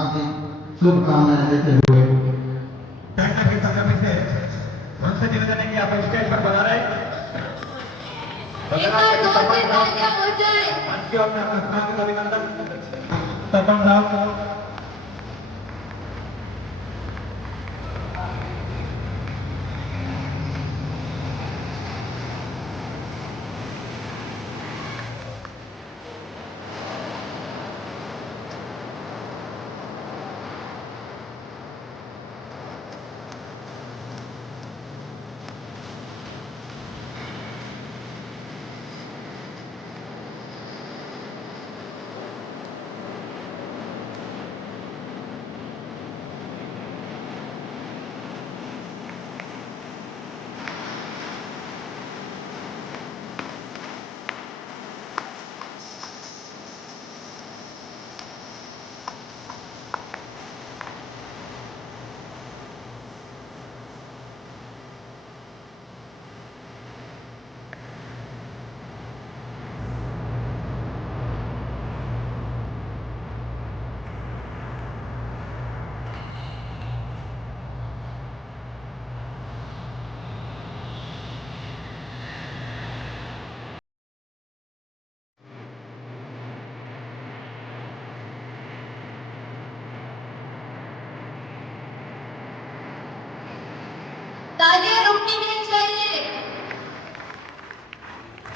हार्दिक शुभकामनाएं देते हुए बैठक के समय से उनसे निवेदन है कि आप स्टेज पर बना रहे अभिनंदन तपन राव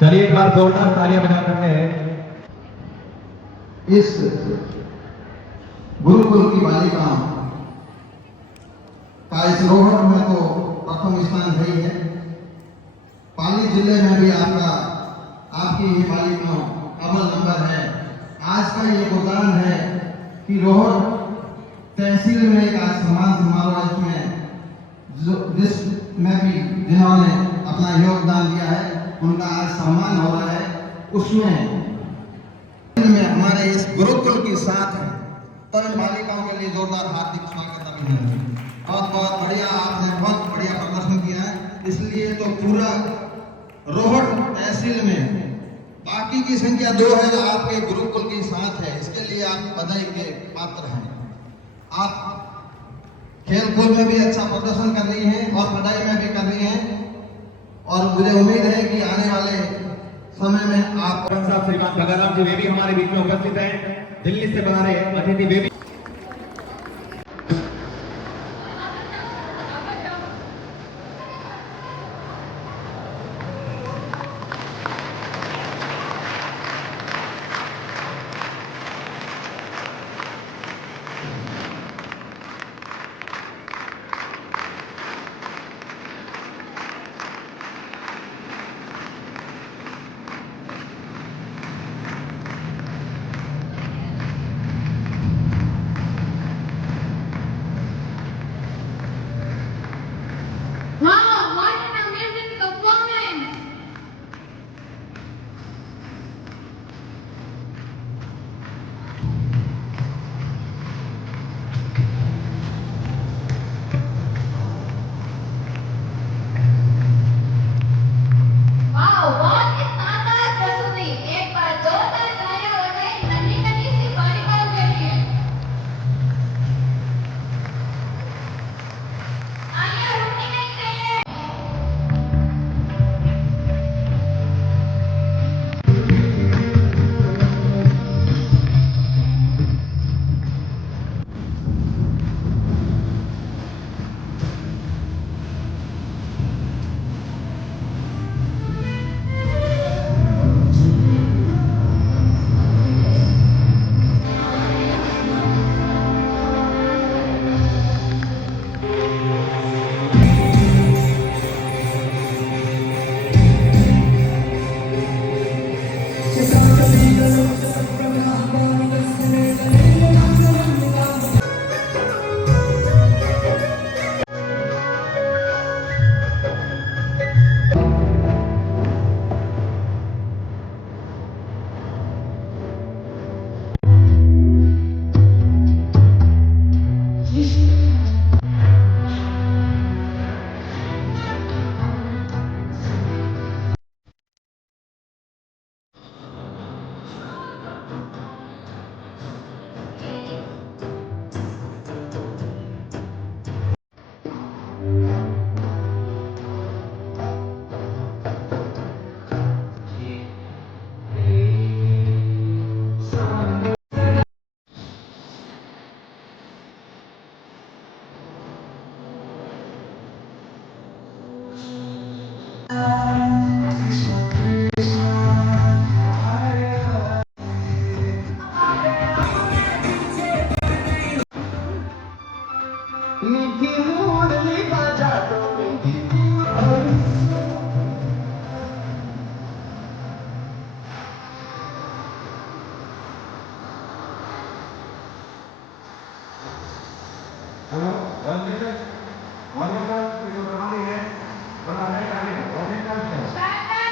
चलिए एक बार जोरदार तालियां बजा करते हैं। इस गुरुकुल की बालिकाओं का इस रोहट में तो प्रथम स्थान है ही है। पाली जिले में भी आपकी ही बालिकाओं अव्वल नंबर है। आज का ये गुणगान है कि रोहट तहसील में एक आज सम्मान समारोह इसमें जिसमें भी जिन्होंने अपना योगदान दिया है उनका आज सम्मान हो रहा है। उसमें हमारे इस गुरुकुल के साथ है तो इन बालिकाओं के लिए जोरदार हार्दिक स्वागत अभिनंदन। बहुत बहुत बढ़िया, आपने बहुत बढ़िया प्रदर्शन किया है। इसलिए तो पूरा रोहट तहसील में बाकी की संख्या 2 है जो आपके गुरुकुल के साथ है। इसके लिए आप बधाई के पात्र हैं। आप खेल कूद में भी अच्छा प्रदर्शन कर रही हैं और पढ़ाई में भी कर रही हैं और मुझे उम्मीद है कि आने वाले समय में आप साहब श्रीमान भगराम जी वे भी हमारे बीच में उपस्थित हैं। दिल्ली से बना रहे अतिथि वे भी मीठी मुरली बजा दो मीठी हेलो 1 मिनट ऑर्गेनाइजर जो बनानी है बनाने का है ऑर्गेनाइजर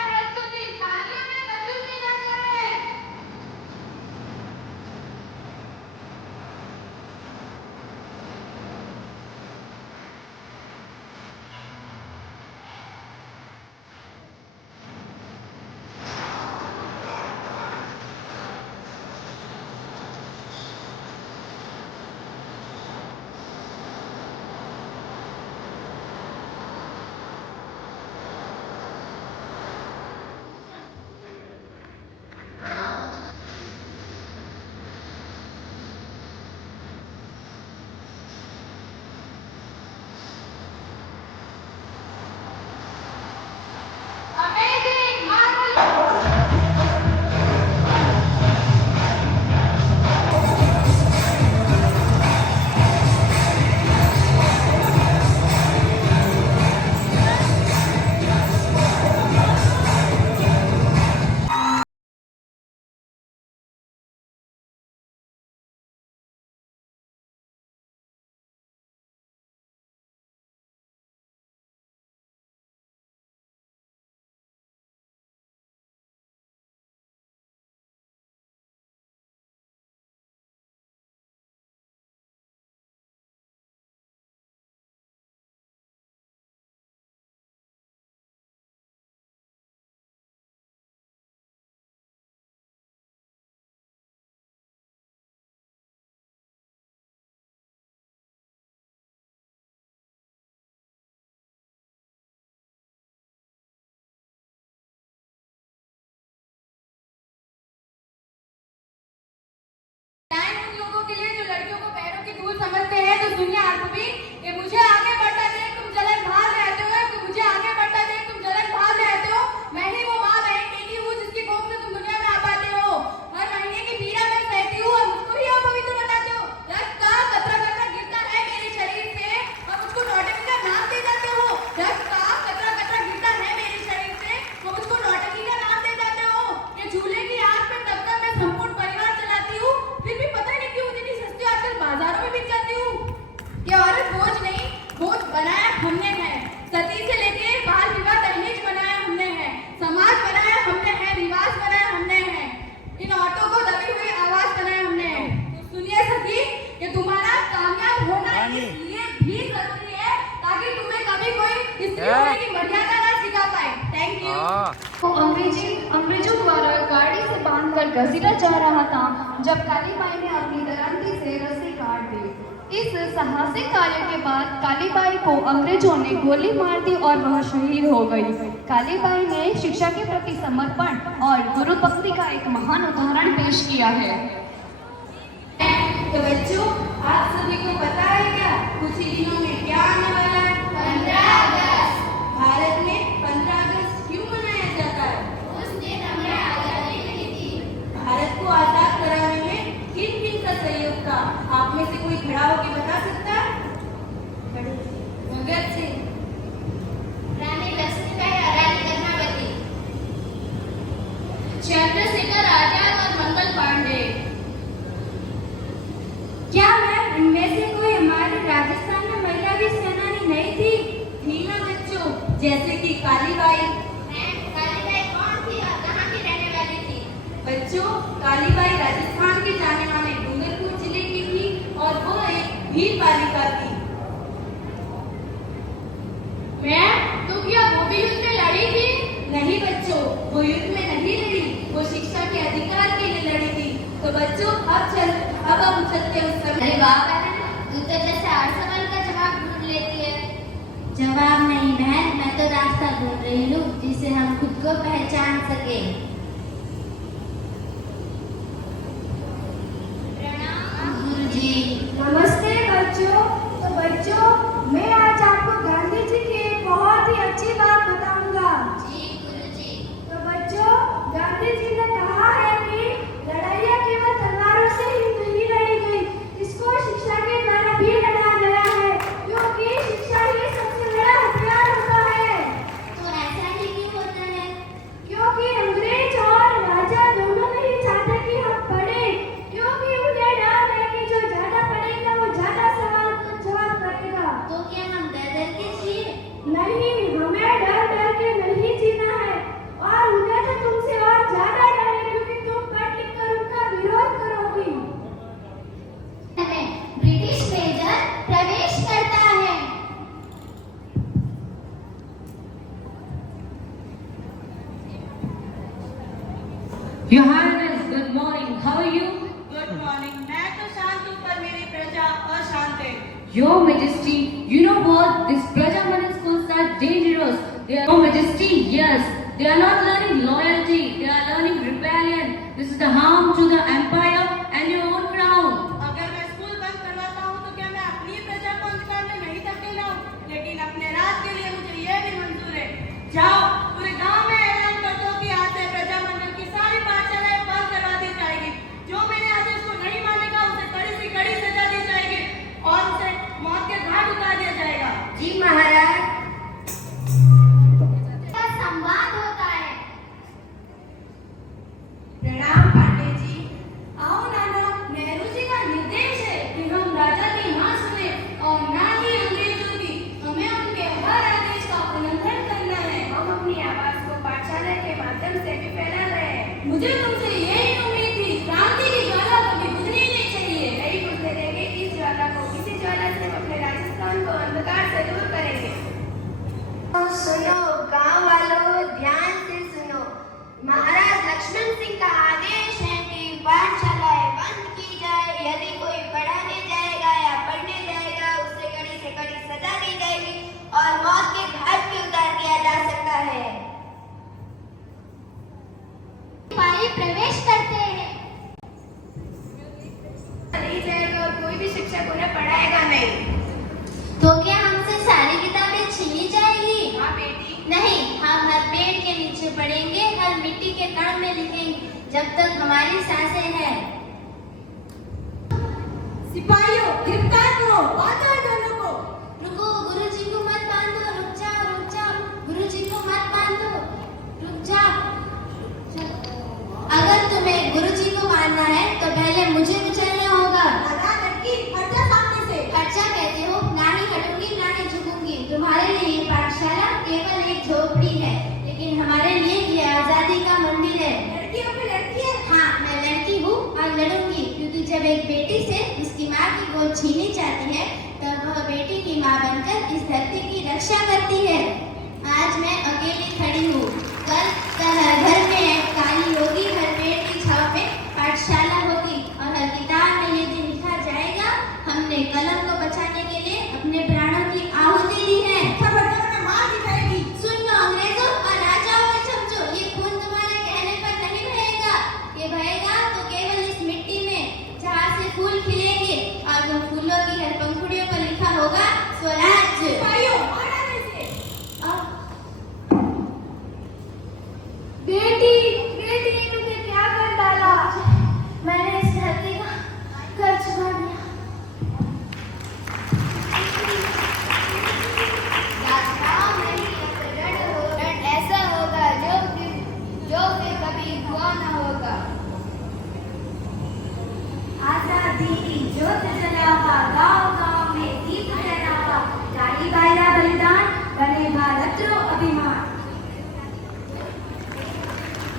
प्रस्तुति कार्यों में कंजूसी न करें। Amazing, marvelous. टाइम उन लोगों के लिए जो लड़कियों को पैरों की धूल समझते हैं, तो दुनिया आसुबी कि मुझे आगे बढ़ता देख तुम जलन भार रहते हो, कि मुझे आगे बढ़ता देख तुम जलन भार रहते हो। मैं ही वो माँ बहन बेटी हूँ जिसकी कोख से तुम दुनिया में आ पाते हो। हर महीने की पीड़ा मैं सहती हूँ और मुझको ही अपवित्र बताते हो। रक्त का कतरा कतरा गिरता है मेरे शरीर से और मुझको नौटंकी का नाम दे जाते हो। रक्त का कतरा कतरा गिरता है मेरे शरीर से वो मुझको नौटंकी का नाम दे जाते हो। ये झूले की आग पे दबकर मैं संपूर्ण परिवार चलाती हूँ, फिर भी पता नहीं क्यों इतनी सस्ती आजकल बाजारों में बिक जाती हूँ। ये औरत बोझ नहीं, बोझ बनाया हमने है। सती से लेके बाल विवाह दहेज बनाया हमने है, समाज बनाया हमने है, रिवाज बनाया हमने है, इन औरतों को दबी हुई आवाज बनाया हमने है। तो सुनिए सखी, ये तुम्हारा कामयाब होना इसलिए भी जरूरी है ताकि तुम्हें कभी कोई स्त्री होने की मर्यादा ना सिखा पाए। Thank you. वो अंग्रेजों द्वारा गाड़ी से बांधकर घसीटा जा रहा था जब कालीबाई ने अपनी दरांती से रस्सी काट दी। इस साहसिक कार्य के बाद कालीबाई को अंग्रेजों ने गोली मार दी और वह शहीद हो गई। कालीबाई ने शिक्षा के प्रति समर्पण और गुरु भक्ति का एक महान उदाहरण पेश किया है। तो बच्चों, आप सभी को पता है क्या कुछ ही दिनों में क्या आने वाला है? 15 अगस्त। भारत में 15 अगस्त क्यों मनाया जाता है? उस दिन हमें आजादी मिली थी। भारत को आजाद कराने में किन किन का सहयोग था? आप में से कोई खड़ा होकर बता सकता है? भगत सिंह, रानी लक्ष्मीबाई और रानी पद्मावती, चंद्रशेखर आजाद और मंगल पांडे। क्या मैम इनमें से कोई हमारे राजस्थान में महिला की सेनानी नहीं थी? थी ना बच्चों, जैसे कि कालीबाई। मैम कालीबाई कौन थी और कहाँ की रहने वाली थी? बच्चों, कालीबाई राजस्थान के जाने माने डूंगरपुर जिले की थी और वो एक वीर बालिका थी। मैम तो क्या वो भी युद्ध में लड़ी थी? नहीं बच्चों, वो युद्ध में नहीं लड़ी, वो शिक्षा के अधिकार के लिए लड़ी थी। तो बच्चों अब हम चलते हैं उस समय। अरे वाह बहन, तू तो जैसे हर सवाल का जवाब ढूंढ लेती है। जवाब नहीं बहन, मैं तो रास्ता ढूंढ रही हूँ जिसे हम खुद को पहचान सके। प्रणाम गुरुजी। नमस्ते बच्चों। तो बच्चों, मैं आज आपको गांधी जी की एक बहुत ही अच्छी बात बताऊंगा। जी गुरुजी। तो बच्चों, गांधी जी ने कहा है कि लड़ाइयाँ केवल तलवारों से ही नहीं लड़ी गई, इसको शिक्षा के द्वारा भी लड़ा गया है। Your Majesty, you know what? These Prajamandir schools are dangerous. Your Majesty, yes, they are not learning loyalty, they are learning rebellion. This is the harm to the empire and your own crown. अगर मैं school बंद करवाता हूँ तो क्या मैं अपनी प्रजा को अंधकार में नहीं धकेला हूँ, लेकिन अपने राज के लिए मुझे ये भी मंजूर है। जाओ पूरे गांव में ऐलान कर दो कि आज से प्रजा मंडल की सारी पाठशालाएं बंद करवा दी जाएगी। जो मेरे आदेश को नहीं मानेगा उसे कड़ी से कड़ी सजा दी जाएगी और उसे मौत के घाट उतार दिया जाएगा। जी महाराज। संवाद होता है। प्रणाम पांडे जी। आओ नाना, नेहरू जी का निर्देश है कि हम राजा की ना सुने और ना ही अंग्रेजों की। हमें उनके हर आदेश का उल्लंघन करना है। हम अपनी आवाज को पाठशाला के माध्यम से भी फैला रहे हैं। मुझे तुमसे यही उम्मीद थी। क्रांति की ज्वाला कभी बुझनी नहीं चाहिए। नहीं बुझने देंगे इस ज्वाला को। इसी ज्वाला से हम अपने राजस्थान को अंधकार से दूर करेंगे। सुनो गांव वालों, ध्यान से सुनो। महाराज लक्ष्मण सिंह का आदेश है कि पाठशालाएं बंद की जाए। यदि कोई पढ़ाने जाएगा या पढ़ने जाएगा उसे कड़ी से कड़ी सजा दी जाएगी और मौत के घाट पे उतार दिया जा सकता है। सिपाही प्रवेश करते हैं। नहीं जाएगा और कोई भी शिक्षक उन्हें पढ़ाएगा नहीं। तो क्या हमसे सारी किताबें छीनी जाएगी? हाँ बेटी। नहीं, हम हर पेड़ के नीचे पढ़ेंगे, हर मिट्टी के कण में लिखेंगे जब तक हमारी सांसें हैं। सिपाहियों, गिरफ्तार करो, बांधो दोनों को। रुको, गुरुजी को मत बांधो। रुक जाओ, रुक जाओ। गुरुजी को मत बांधो। रुक जाओ। अगर तुम्हें गुरुजी को मानना है तो पहले मुझे कुचलना होगा। लगा लड़की, हट जा सामने से। अच्छा कहते हो, ना ही हटूंगी ना ही झुकूंगी। तुम्हारे लिए ये पाठशाला केवल एक झोपड़ी है, लेकिन हमारे लिए ये आजादी का मंदिर है। लड़कियों पे लड़की है। हाँ, मैं लड़की हूँ और लड़ूंगी, क्योंकि जब एक बेटी से उसकी माँ की गोद छीनी जाती है तब वह बेटी की माँ बनकर इस धरती की रक्षा करती है। आज मैं अकेली खड़ी हूँ, कल हर घर में एक काली होगी, हर पेड़ की छांव में पाठशाला होगी और हर किताब में ये दिन लिखा जाएगा, हमने कलम को बचाने के लिए अपने प्राणों की आहुति दी है। खबरदार में मार दी जाएगी। सुन लो अंग्रेजों और राजाओं के चमचों, ये खून तुम्हारे कहने पर नहीं बहेगा। ये बहेगा तो केवल इस मिट्टी में जहाँ से फूल खिलेंगे और उन फूलों की हर पंखुड़ियों पर लिखा होगा स्वराज। सिपाहियों, मारा इसे। बेटी, बेटी ने मुझे क्या कर डाला? मैंने इस धरती का कर चुका दिया। ऐसा होगा जो फिर कभी हुआ न होगा। आजादी की ज्योत जलावा, गांव-गांव में दीप जलावा, कालीबाई का बलिदान बने भारत रो अभिमान।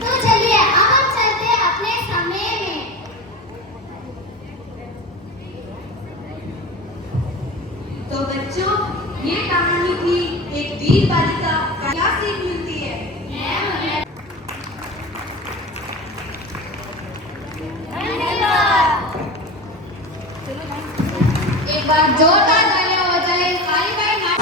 तो चलिए अब हम चलते हैं अपने समय में। तो बच्चों, ये कहानी थी एक वीर बालिका का क्या सीख मिलती है। एक बार जोरदार तालियां हो जाए कालीबाई माँ।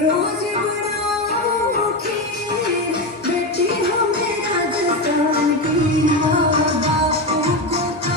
रोज बड़ा